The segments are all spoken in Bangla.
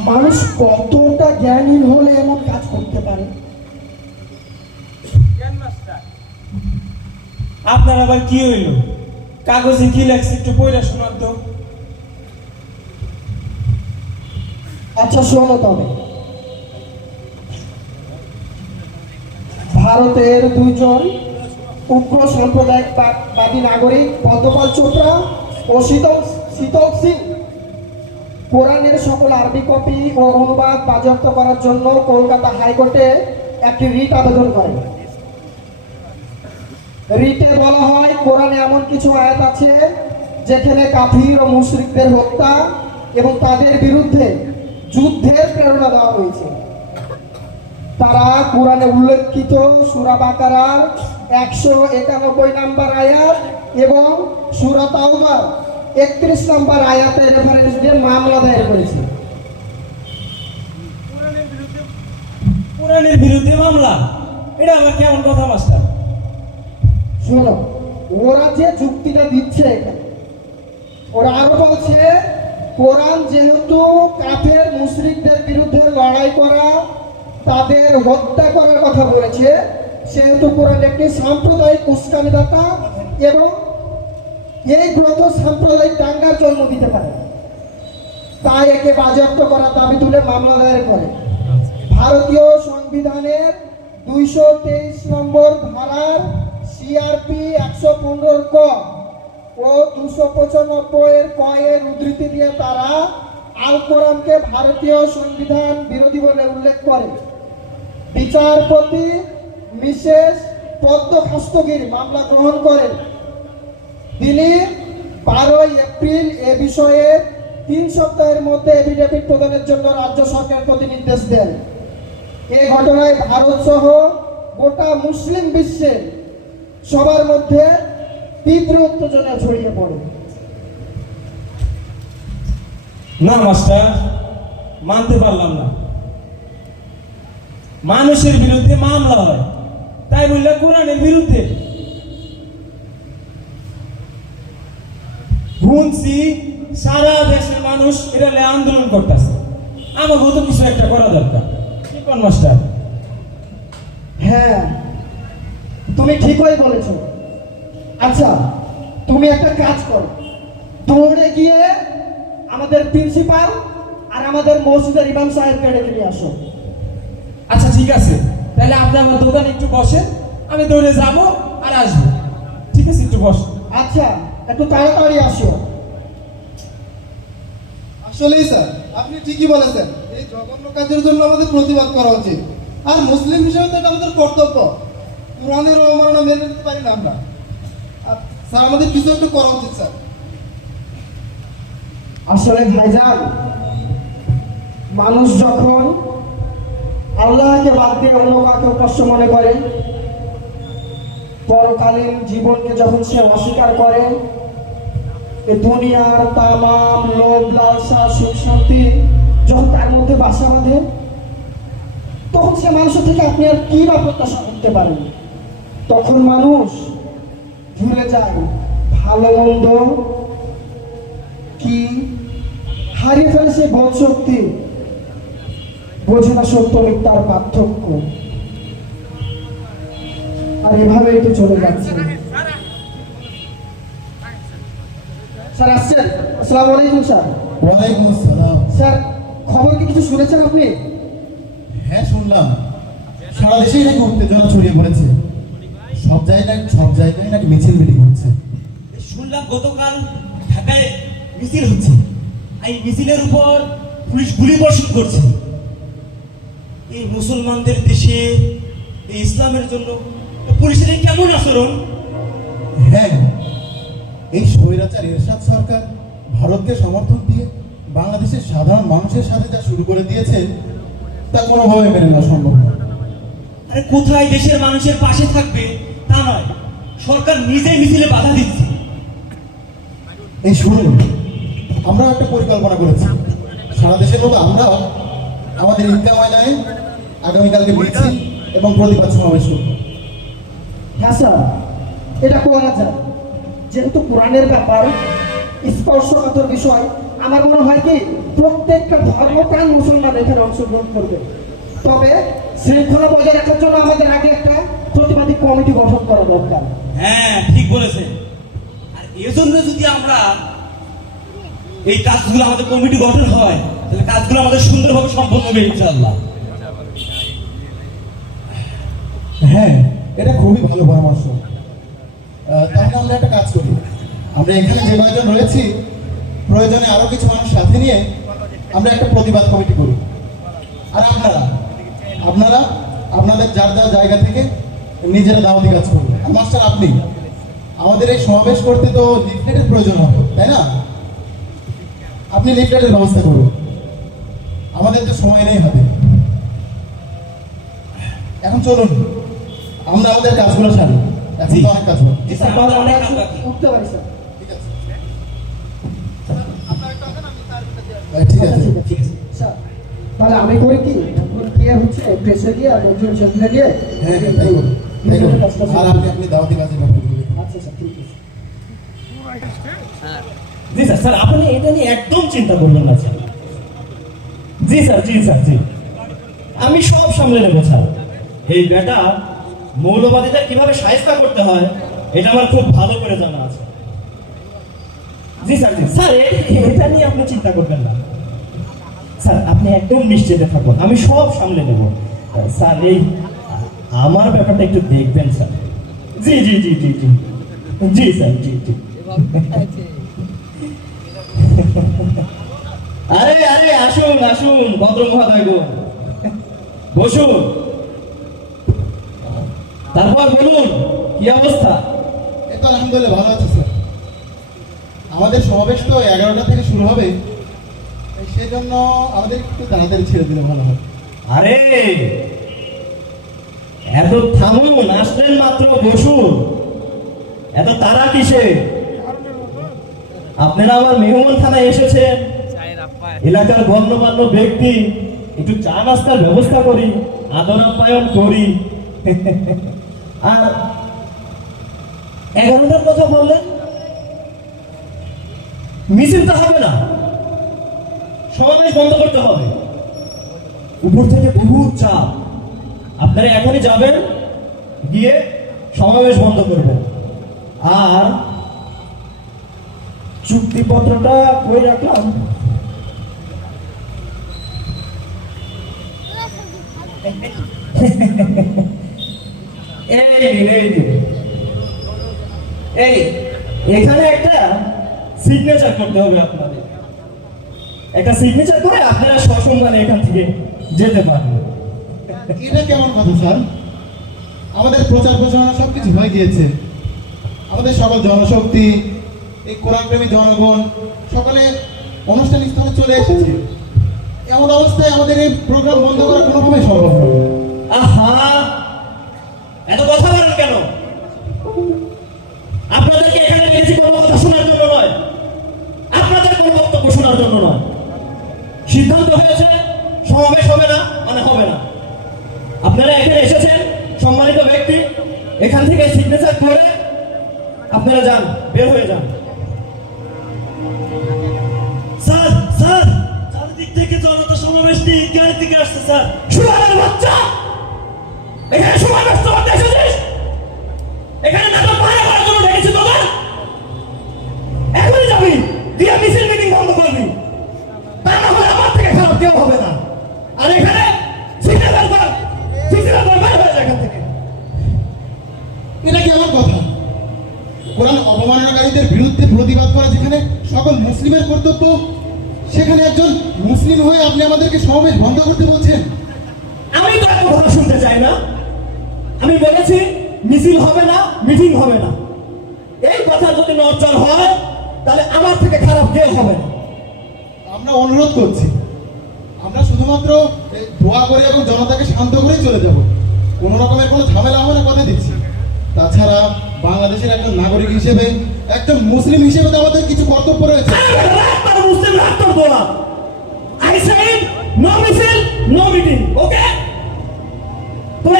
মানুষ কতটা জ্ঞানহীন হলে এমন কাজ করতে পারে? আপনার আবার কি হইল? কাগজে কি লেখছে একটু পড়ে শোনান তো। আচ্ছা শোনো তবে। ভারতের দুইজন উগ্র সাম্প্রদায়িকবাদী নাগরিক পদ্মপাল চোপড়া ও শীতল শীতল সিং। কোরআনের সকল আরবি কপি ও অনুবাদ বাজেয়াপ্ত করার জন্য কলকাতা হাইকোর্টে একটি রিট আবেদন করে। রিটে বলা হয়, কোরআনে এমন কিছু আয়াত আছে, যেখানে কাফির ও মুশরিকদের হত্যা এবং তাদের বিরুদ্ধে যুদ্ধের প্রেরণা দেওয়া হয়েছে। তারা কোরআনে উল্লেখিত সুরা বাকারার একশো একানব্বই নাম্বার আয়াত এবং সুরা তাওবার একত্রিশ নম্বর আয়াতের রেফারেন্স দিয়ে মামলা দায়ের করেছে। কোরআনের বিরুদ্ধে মামলা? এটা আবার কেমন কথা মাস্টার? শোনো ওরা যে যুক্তিটা দিচ্ছে ওরা আরও বলছে কোরআন যেহেতু কাফের মুশরিকদের বিরুদ্ধে লড়াই করা তাদের হত্যা করার কথা বলেছে সেহেতু কোরআন একটি সাম্প্রদায়িক উস্কানিদাতা এবং এই গ্রন্থ সাম্প্রদায়িক দাঙ্গার জন্ম দিতে পারে। তাই একে বাজেয়াপ্ত করার দাবি তুলে মামলা দায়ের করে। ভারতীয় সংবিধানের দুইশো তেইশ নম্বর ধারার সিআরপি একশো পনেরোর ক ও দুশো পঁচানব্বই এর ক এর উদ্ধৃতি দিয়ে তারা আল কোরআনকে ভারতীয় সংবিধান বিরোধী বলে উল্লেখ করে। বিচারপতি মিসেস পদ্ম খাস্তগির মামলা গ্রহণ করেন। তিনি বারোই এপ্রিল এ বিষয়ে তিন সপ্তাহের মধ্যে এফিডেভিট প্রদানের জন্য রাজ্য সরকারের প্রতি নির্দেশ দেন। এ ঘটনায় ভারত সহ গোটা মুসলিম বিশ্বের সবার মধ্যে তীব্র উত্তেজনা ছড়িয়ে পড়ে। না, মাস্টার, মানতে পারলাম না। মানুষের বিরুদ্ধে মামলা হয়। তাই বললে কোরআনের বিরুদ্ধে। শুনছি সারা দেশের মানুষ এটা আন্দোলন করতেছে। আমাকেও তো কিছু একটা করা দরকার। কোন মাস্টার? হ্যাঁ তুমি ঠিকই বলেছ। আচ্ছা তুমি একটা কাজ করো। দৌড়ে গিয়ে আমাদের প্রিন্সিপাল আর আমাদের মসজিদের ইমাম সাহেবকে ডেকে নিয়ে আসো। আচ্ছা ঠিক আছে। তাহলে আপনি আমার দোকানে একটু বসেন। আমি দৌড়ে যাব আর আসব। ঠিক আছে একটু বস। আচ্ছা। একটু তাড়াতাড়ি আসো। আসলেই স্যার, আপনি ঠিকই বলেছেন, এই জঘন্য কাজের জন্য আমাদের প্রতিবাদ করা উচিত। আর মুসলিম হিসেবে তো এটা আমাদের কর্তব্য। কোরআনের অবমাননা মেনে নিতে পারি না আমরা। স্যার, আমাদের কিছু একটু করা উচিত, স্যার। আসলে ভাইজান, মানুষ যখন আল্লাহকে বাদ দিয়ে অন্য কাউকে উপাস্য মনে করে, পরকালীন জীবনকে যখন সে অস্বীকার করে দুনিয়ার তামাম লোভ, লালসা সুখ শান্তি যখন তার মধ্যে বাসা বাঁধে, তখন সে মানুষের থেকে আপনি আর কি বা প্রত্যাশা করতে পারেন? তখন মানুষ ভুলে যায়, ভালো মন্দ কি? হারিয়ে ফেলে সে বোধ শক্তি, বোঝে না সত্য মিথ্যার পার্থক্য। আর এভাবেই তো চলে যাচ্ছে। স্যার আসছেন। আসসালামু আলাইকুম স্যার। ওয়ালাইকুম আসসালাম। স্যার খবর কি কিছু শুনেছেন আপনি? হ্যাঁ শুনলাম। সারা দেশেই নাকি উত্তেজনা ছড়িয়ে পড়েছে। সব জায়গায় সব জায়গায় নাকি মিছিল মিটিং হচ্ছে। শুনলাম গতকাল ঢাকায় মিছিল হচ্ছে। এই মিছিলের উপর পুলিশ গুলি বর্ষণ করছে। এই মুসলমানদের দেশে এই ইসলামের জন্য পুলিশের এই কেমন আচরণ? হ্যাঁ এই স্বৈরাচার এরশাদ সরকার ভারতকে সমর্থন দিয়ে বাংলাদেশের সাধারণ মানুষের সাথে যা শুরু করে দিয়েছে তা কোনোভাবে মেনে নেওয়া সম্ভব না আরে কোথায় দেশের মানুষের পাশে থাকবে? তা নয়। সরকার নিজে মিছিলে বাধা দিচ্ছে। এই শুনুন আমরা একটা পরিকল্পনা করেছি। সারা দেশের মতো আমরাও আমাদের ঈদগাহ ময়দানে আগামীকালকে মিছিল এবং প্রতিবাদ সমাবেশ করব। হ্যাঁ স্যার এটা করা যায় যেহেতু কোরআনের ব্যাপার স্পর্শকাতর বিষয় আমার মনে হয় কি প্রত্যেকটা ধর্মপ্রাণ মুসলমান এখানে অংশগ্রহণ করবে। তবে শৃঙ্খলা বজায় রাখার জন্য আমাদের আগে একটা প্রতিবাদী কমিটি গঠন করা দরকার। হ্যাঁ ঠিক বলেছেন। আর এজন্য যদি আমরা এই কাজগুলো আমাদের কমিটি গঠন হয় তাহলে কাজগুলো আমাদের সুন্দরভাবে সম্পন্ন হবে ইনশাআল্লাহ। হ্যাঁ এটা খুবই ভালো পরামর্শ। তাহলে আমরা একটা কাজ করি। আমরা এখানে যে কয়জন রয়েছি, প্রয়োজনে আরও কিছু মানুষ সাথে নিয়ে আমরা একটা প্রতিবাদ কমিটি করি। আর আপনারা? আপনারা? আপনাদের যার যার জায়গা থেকে নিজেরা দাওয়াতি কাজ আর মাস্টার, আপনি? আমাদের এই সমাবেশ করতে তো লিফলেটের প্রয়োজন হবে, তাই না? আপনি লিফলেটের ব্যবস্থা করুন। আমাদের তো সময় নেই হাতে। এখন চলুন, আমরা আমাদের কাজগুলো সারি। এখন অনেক কাজ জি স্যার তাহলে আমরা অনেক কাজ বাকি উঠতে পারি স্যার। ঠিক আছে। ঠিক আছে। ঠিক আছে স্যার তাহলে আমি করি কি? ক্লিয়ার হচ্ছে প্রেসে গিয়ে আর লোকজন সেখানে গিয়ে হ্যাঁ হ্যাঁ, তাই করুন তাই করুন কাজটা আর আপনি আপনি দাওয়াতি কাজের আচ্ছা স্যার ঠিক আছে। জি স্যার স্যার আপনি এটা নিয়ে একদম চিন্তা করবেন না স্যার। জি স্যার জি স্যার জি। আমি সব সামলে নেব স্যার। এই বেটা মৌলবাদীদের কীভাবে সাহিস্তা করতে হয়, এটা আমার খুব ভালো করে জানা আছে। জি স্যার জি। স্যার এটা নিয়ে আপনি চিন্তা করবেন না। স্যার, আপনি একদম থাকুন। আমি সব সামলে নেব। স্যার, এই, আমার ব্যাপারটা একটু দেখবেন, স্যার। জি জি জি জি জি। জি, স্যার, জি জি। আরে আরে, আসুন আসুন, ভদ্র মহোদয় বসুন। তারপর বলুন কি অবস্থা? এই তো আলহামদুলিল্লাহ ভালো আছে স্যার। আমাদের সমাবেশ তো এগারোটা থেকে শুরু হবে। সেই জন্য আমাদের একটু তাড়াতাড়ি ছেড়ে দিলে ভালো হয়। আরে এত থামুন আসলেন মাত্র বসুন। এত তারা কিসে? আপনারা আমার মেহমান থানায় এসেছেন। এলাকার গণ্যমান্য ব্যক্তি একটু চা নাস্তার ব্যবস্থা করি আদর আপ্যায়ন করি। আর এগারোটার কথা বললেন মিছিল তো হবে না। সমাবেশ বন্ধ করতে হবে। উপর থেকে বহু চাপ। আপনারা এখনই যাবেন গিয়ে সমাবেশ বন্ধ করবেন। আর চুক্তিপত্রটা কই রাখলাম? এই দিন এই দিন এই এখানে একটা সিগনেচার করতে হবে আপনাদের। একটা সিগনেচার করে আপনারা সসম্মানে এখান থেকে যেতে পারবেন। এটা কেমন কথা স্যার? আমাদের প্রচার প্রচারণা সবকিছু হয়ে গিয়েছে। আমাদের সকল জনশক্তি এই কোরআনপ্রেমী জনগণ সকলে অনুষ্ঠান স্থলে চলে এসেছে। এমন অবস্থায় আমাদের এই প্রোগ্রাম বন্ধ করা কোনোভাবেই সম্ভব নয়। আহা! কোনো কথা শোনার জন্য নয়। আপনাদের কোনো বক্তব্য শোনার জন্য নয়। সিদ্ধান্ত হয়েছে সমাবেশ হবে না মানে হবে না। আপনারা এখানে এসেছেন সম্মানিত ব্যক্তি এখান থেকে সিগনেচার করে আপনারা যান বের হয়ে যান। স্যার স্যার চারিদিক থেকে জনতা সমাবেশটি ঈদগাহের দিকে আসছে স্যার। সুরানের বাচ্চা! এখানে সমাবেশ তোমার এসেছিস? এখানে নাটক যাবি, দিয়ে মিছিল মিটিং বন্ধ করবি। তা না আমার থেকে খারাপ কেউ হবে না। আর এখানে এটা কেমন কথা? কোরআন বিরুদ্ধে প্রতিবাদ করা যেখানে সকল মুসলিমের কর্তব্য, সেখানে একজন মুসলিম হয়ে আপনি আমাদেরকে সমাবেশ বন্ধ করতে বলছেন। আমি তো এত শুনতে চাই না। আমি বলেছি, মিছিল হবে না মিটিং হবে না এই কথা যদি নজর হয় তাহলে আমার থেকে খারাপ কেউ হবে? না আমরা অনুরোধ করছি আমরা শুধুমাত্র দোয়া করে এবং জনতাকে শান্ত করেই চলে যাব। কোনো রকমের কোনো ঝামেলা হবে না কথা দিচ্ছি তাছাড়া বাংলাদেশের একজন নাগরিক হিসেবে একজন মুসলিম হিসেবে তো আমাদের কিছু কর্তব্য রয়েছে। মুসলিম দোয়া আই সেড নো মিছিল নো মিটিং ওকে?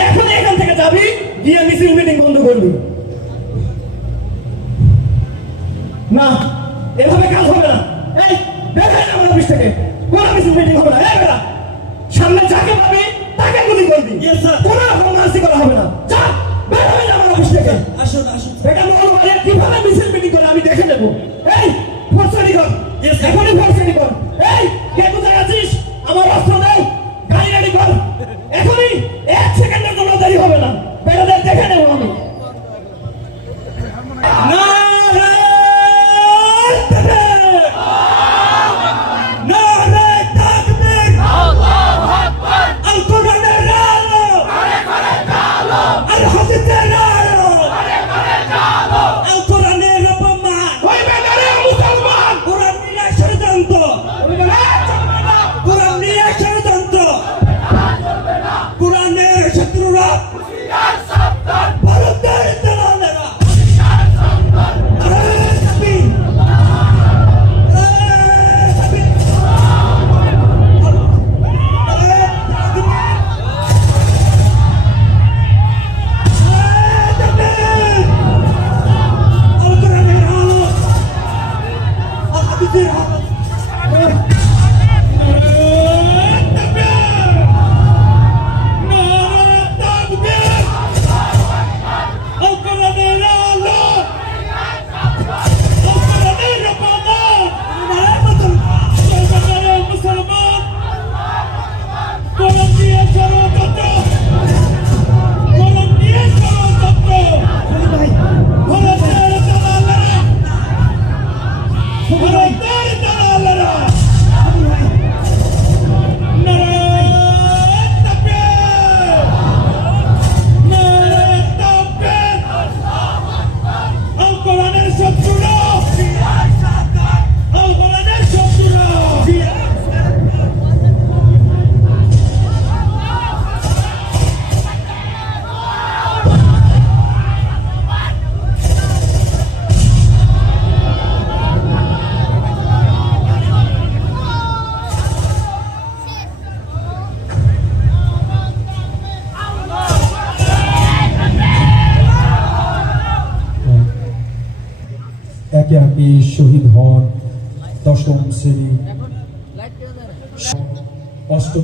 এখন এখান থেকে যাবি গিয়ে মিছিল মিটিং বন্ধ করবি। না। এভাবে কাজ হবে না। এই বেরোয় না অফিস থেকে। কোন অফিস মিটিং হবে না। এই সামনে যাকে পাবি তাকে গুলি করবি। কোন রকম মানসি করা হবে না। যা বের হয়ে যা আমার অফিস থেকে। আসুন আসুন এটা মহল কীভাবে মিছিল মিটিং করে আমি দেখে নেব। এই ফোর্সারি কর এখনই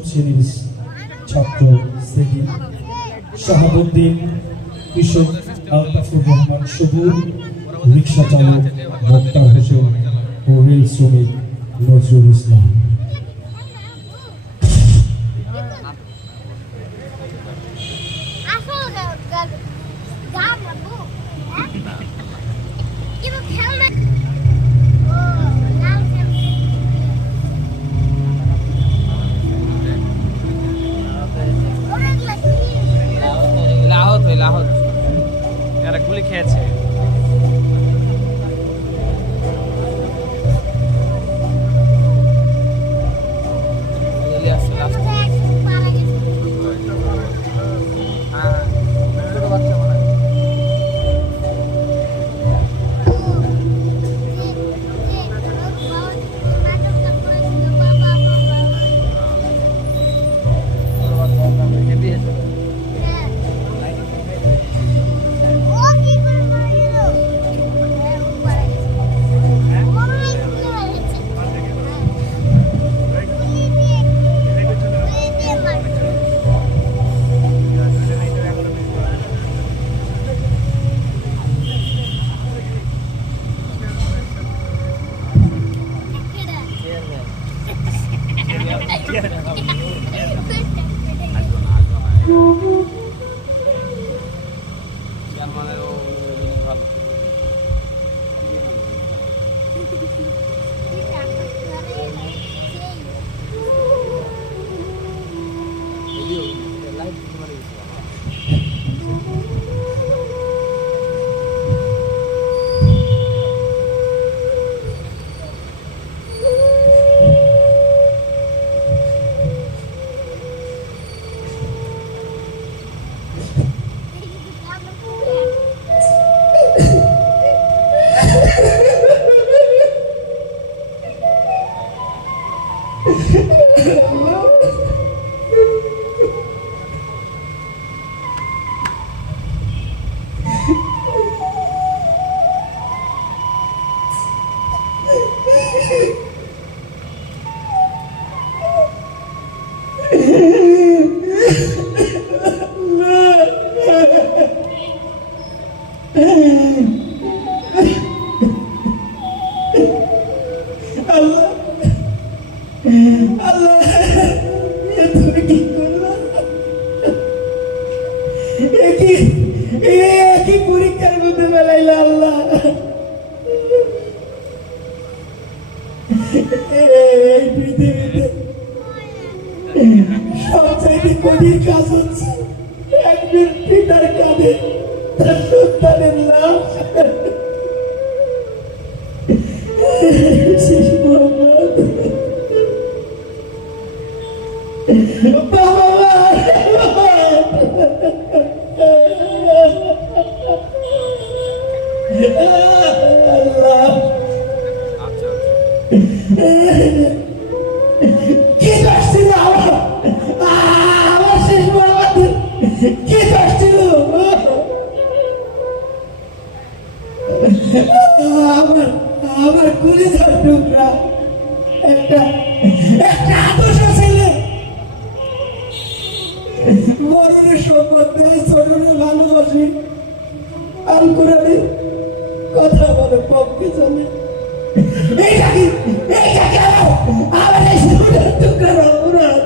শ্রেণির ছাত্র সেলিম শাহাবুদ্দিন, কৃষক আলতাফুর রহমান, সবুর, রিক্সা চালক মোক্তার হোসেন ও রেল শ্রমিক নজরুল ইসলাম। திரும்ப বড়রে সম্পদ দেয় ভালোবাসি। আর কোরআনে কথা বলে পক্ষে চলে এইটা কি? এইটা কি আমার এই সুরের টুকরার অপরাধ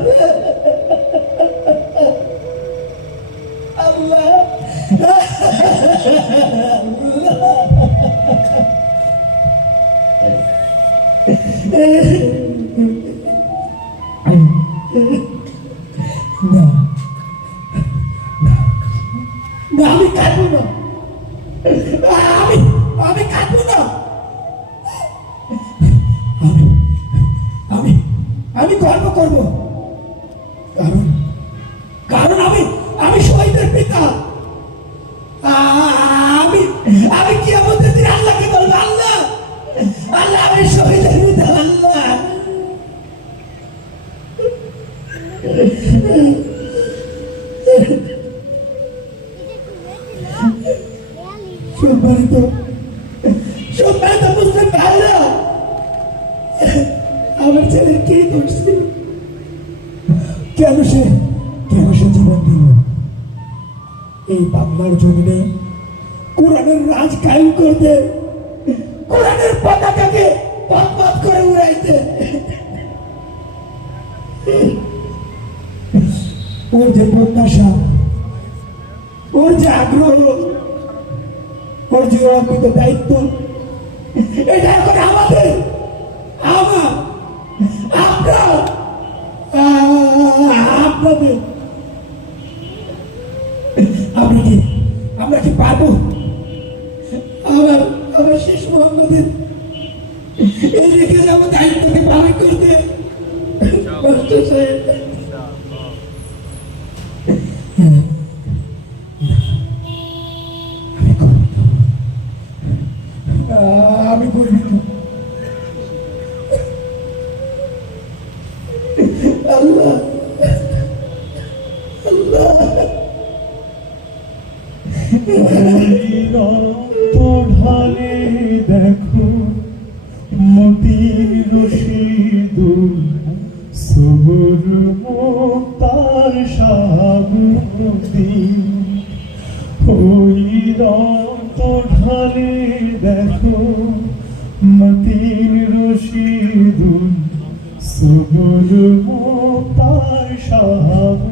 আমি গর্ব করব। কারণ এই বাংলার জমিনে কোরআনের রাজ কায়েম করতে, কোরআনের পতাকাকে করে উড়াইতে। ওর যে প্রত্যাশা, ওর যে আগ্রহ, ওর যে অর্পিত দায়িত্ব, এটা এখন আমাদের, আমার, আপনার আপনাদের আমরা কি আমরা কি পারব? আবার আমরা শেষ মোহাম্মদের। এই রেখে যাব দায়িত্বকে পালন করতে। মাস্টার সাবুদ্দিন ওই রক্ত ঢালে দেখো মতির রশিদুল সবুর মুক্তার সাবুদ্দিন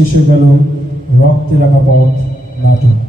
শেষ হয়ে গেল রক্তে রাখা পথ নাটক।